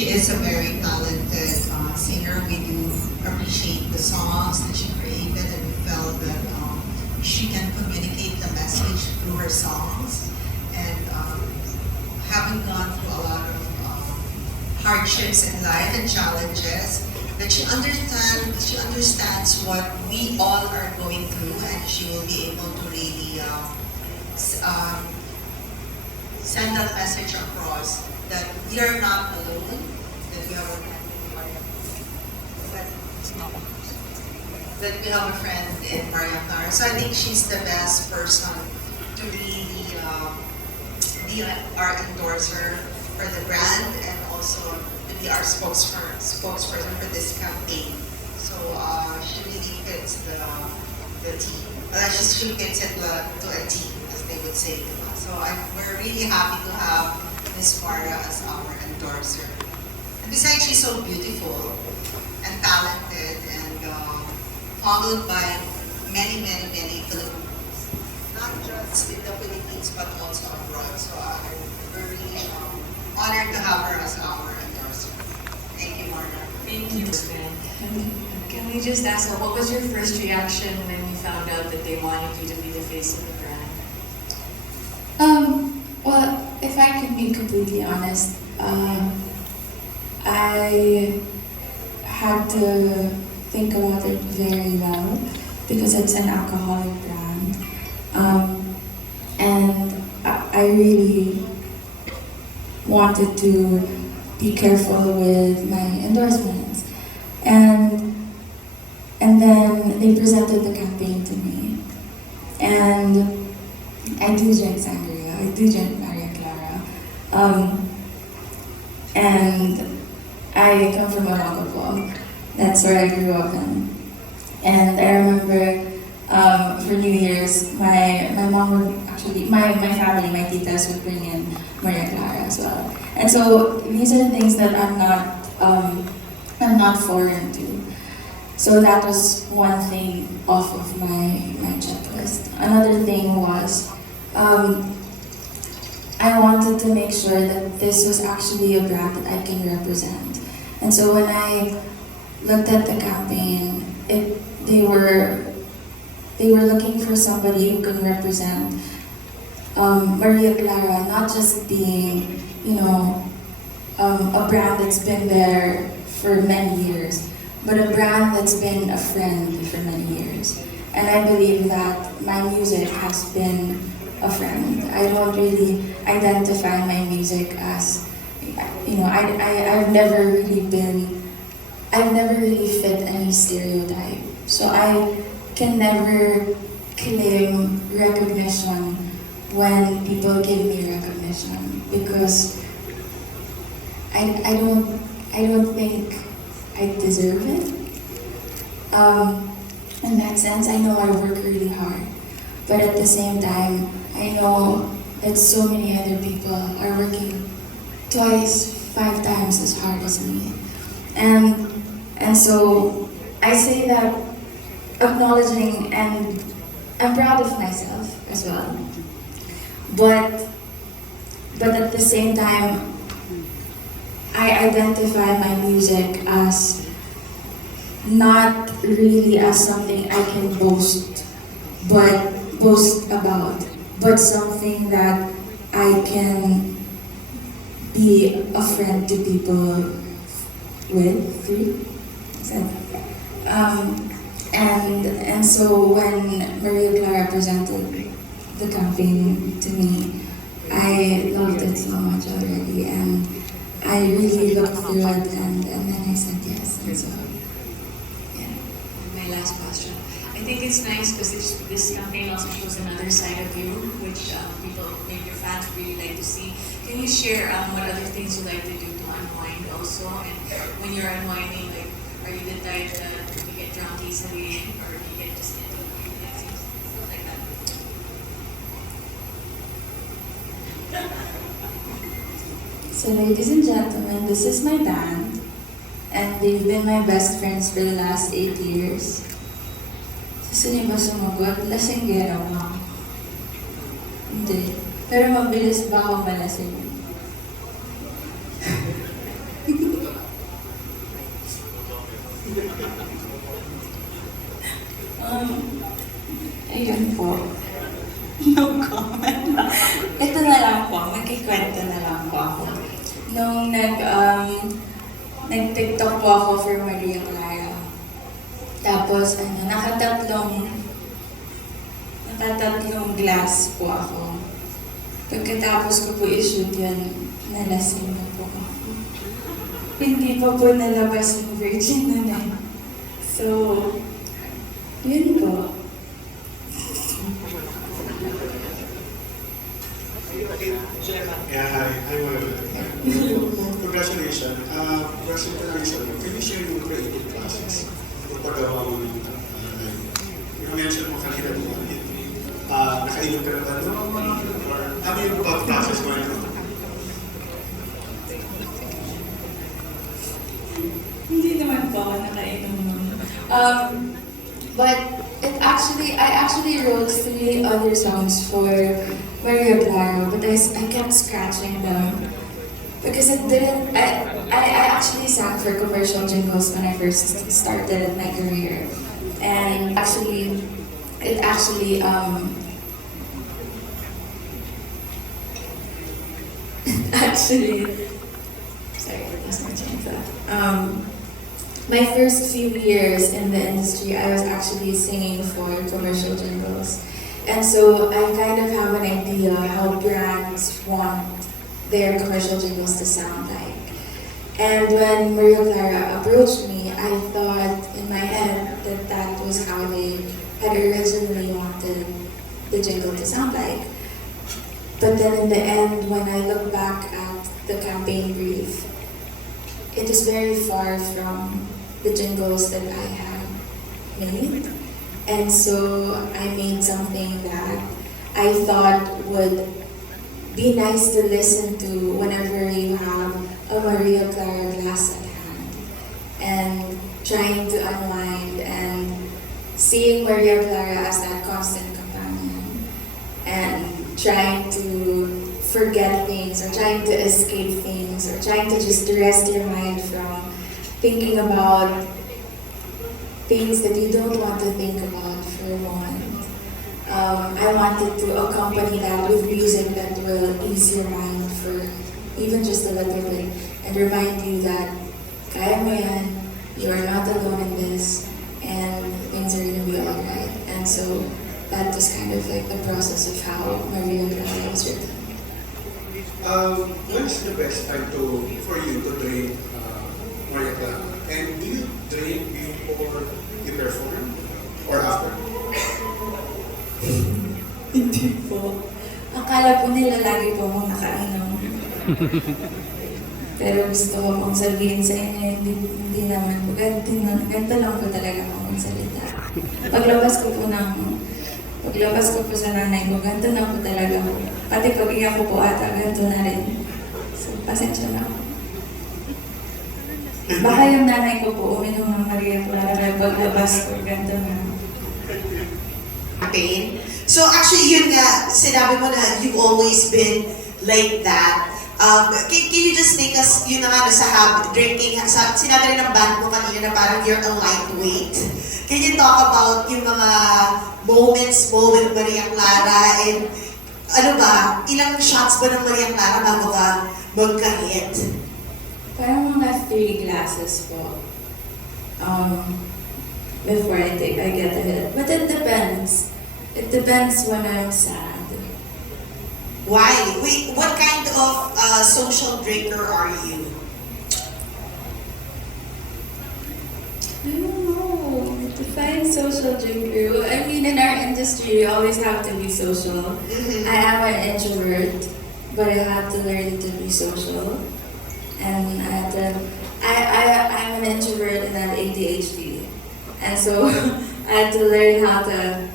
she is a very talented singer. We do appreciate the songs that she created, and we felt that she can communicate the message through her songs. And having gone through a lot of hardships in life and challenges, that she understands what we all are going through, and she will be able to really send that message across that we are not alone, that we have a friend that we have a friend in Maria Clara. So I think she's the best person to really be our endorser for the brand, and also to be our spokesperson for this campaign. So she really fits the team. She fits it to a team, as they would say. So we're really happy to have Miss Moira as our endorser. And besides, she's so beautiful and talented, and followed by many Filipinos, not just in the Philippines but also abroad. So we're really honored to have her as our endorser. Thank you, Moira. Thank you, Ben. Can we just ask, what was your first reaction when you found out that they wanted you to be the face of the brand? Well, if I can be completely honest, I had to think about it very well because it's an alcoholic brand. And I really wanted to be careful with my endorsements. And then they presented the campaign to me. And I do drink Sangria, I do drink Maria Clara. And I come from Olongapo. That's where I grew up in. And I remember for New Year's, my mom would actually, my family, my titas would bring in Maria Clara as well. And so these are the things that I'm not foreign to. So that was one thing off of my checklist. Another thing was, I wanted to make sure that this was actually a brand that I can represent. And so when I looked at the campaign, they were looking for somebody who can represent Maria Clara, not just being, a brand that's been there for many years, but a brand that's been a friend for many years. And I believe that my music has been a friend. I don't really identify my music as, I've never really fit any stereotype. So I can never claim recognition when people give me recognition, because I don't think I deserve it. In that sense, I know I work really hard, but at the same time, I know that so many other people are working twice, 5 times as hard as me. And so I say that acknowledging, and I'm proud of myself as well. But at the same time, I identify my music as not really as something I can boast about, but something that I can be a friend to people with. And so when Maria Clara presented the campaign to me, I loved it so much already, and I really looked through it, and then I said yes. And so, yeah. My last question. I think it's nice because this campaign also shows another side of you, which maybe your fans really like to see. Can you share what other things you like to do to unwind also? And when you're unwinding, like, are you the type to get drunk easily, or do you get just into stuff like that? So ladies and gentlemen, this is my band, and they've been my best friends for the last 8 years. Gusto niyo ba sumagot? Lasinggera mo. Hindi. Pero mabilis ba ako malasing? nag-TikTok po ako for Maria Clara. Tapos, nakatatlong glass po ako. Pagkatapos ko po i-shoot yun, nalasing na po ako. Hindi pa po nalabas yung virgin na na. So, yun po. Yeah, hi, Moira. Congratulations. Question ko lang isa, can you share yung creative process? Kung paggawa mo ng yung mention mo kanina doon, nakainom ka na ba doon? Or ano yung process mo ito? Hindi naman po ako nakainom nun. But I actually wrote 3 other songs for Maria Clara, but I kept scratching them because I actually sang for commercial jingles when I first started my career, and actually sorry, I lost my train of thought. My first few years in the industry, I was actually singing for commercial jingles. And so I kind of have an idea how brands want their commercial jingles to sound like. And when Maria Clara approached me, I thought in my head that that was how they had originally wanted the jingle to sound like. But then in the end, when I look back at the campaign brief, it was very far from the jingles that I had made. And so I made something that I thought would be nice to listen to whenever you have a Maria Clara glass at hand. And trying to unwind and seeing Maria Clara as that constant companion. And trying to forget things or trying to escape things or trying to just rest your mind from thinking about things that you don't want to think about for a moment. I wanted to accompany that with music that will ease your mind for even just a little bit and remind you that kaya mo yan, you are not alone in this, and things are gonna be alright. And so that was kind of like the process of how Maria Clara was written. When is the best time for you to drink Maria Clara? And do you drink before you perform or after? Hindi po. Akala po nila lagi po akong nakainom. Pero gusto ko pong sabihin sa inyo, hindi naman po. Ganito lang po talaga akong salita. Paglabas ko po sa nanay ko, ganito na po talaga po. Pati pag iyak ko po ata, ganito na rin. So, pasensya na po. Baka yung nanay ko po uminom ng Maria Clara, paglabas ko, ganito na. Campaign. So actually, yun nga, sinabi mo na you've always been like that. Can you just take us, yun na nga, sa habit, drinking, sinabi rin ng band mo kanina na parang you're a lightweight. Can you talk about yung mga moments mo with Maria Clara and ano ba, ilang shots ba ng Maria Clara bago ka magka-hit? Parang mga 3 glasses po. Before I get a hit. But it depends. It depends when I'm sad. Why? Wait, what kind of social drinker are you? I don't know. Define social drinker. I mean, in our industry, we always have to be social. I am an introvert, but I had to learn to be social. And I'm an introvert and I have ADHD. And so I had to learn how to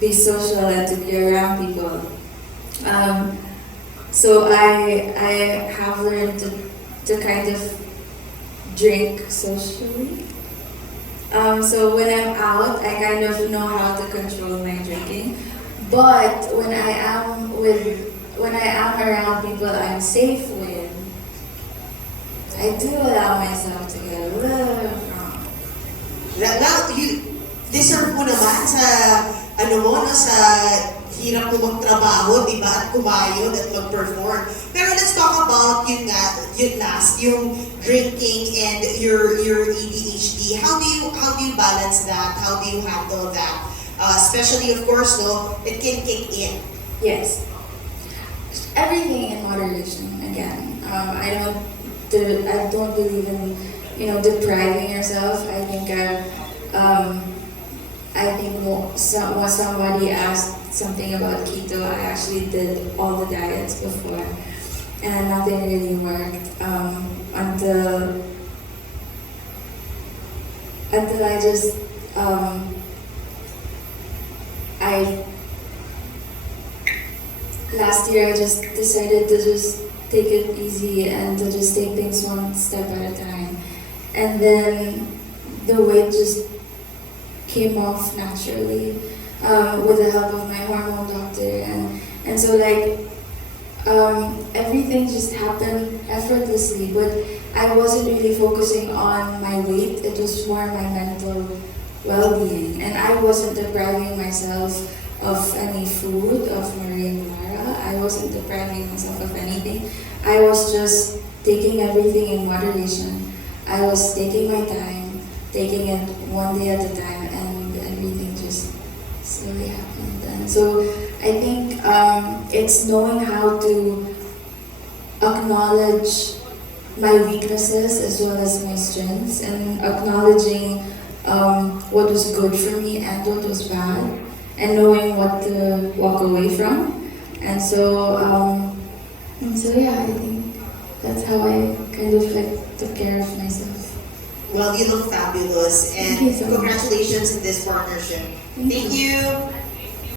be social and to be around people. So I have learned to kind of drink socially. So when I'm out, I kind of know how to control my drinking. But when I am around people I'm safe with, I do allow myself to get a little drunk. Well, you deserve mo naman sa, ano mo, no, sa hirap mo magtrabaho, di ba? At kumayod at mag-perform. Pero let's talk about yun last, yung drinking and your ADHD. How do you balance that? How do you handle that? Especially, of course, no, it can kick in. Yes. Everything in moderation. Again, I don't believe in depriving yourself. I think when somebody asked something about keto, I actually did all the diets before, and nothing really worked until I just last year I just decided to just take it easy and to just take things one step at a time, and then the weight just came off naturally with the help of my hormone doctor, and so everything just happened effortlessly. But I wasn't really focusing on my weight; it was more my mental well-being, and I wasn't depriving myself of any food, of Maria and Clara. I wasn't depriving myself of anything. I was just taking everything in moderation. I was taking my time, taking it one day at a time, and everything just slowly happened. And so I think it's knowing how to acknowledge my weaknesses as well as my strengths, and acknowledging what was good for me and what was bad, and knowing what to walk away from. And so yeah, I think that's how I kind of took care of myself. Well, you look fabulous, and Thank you so much. congratulations in this partnership. Thank Thank you.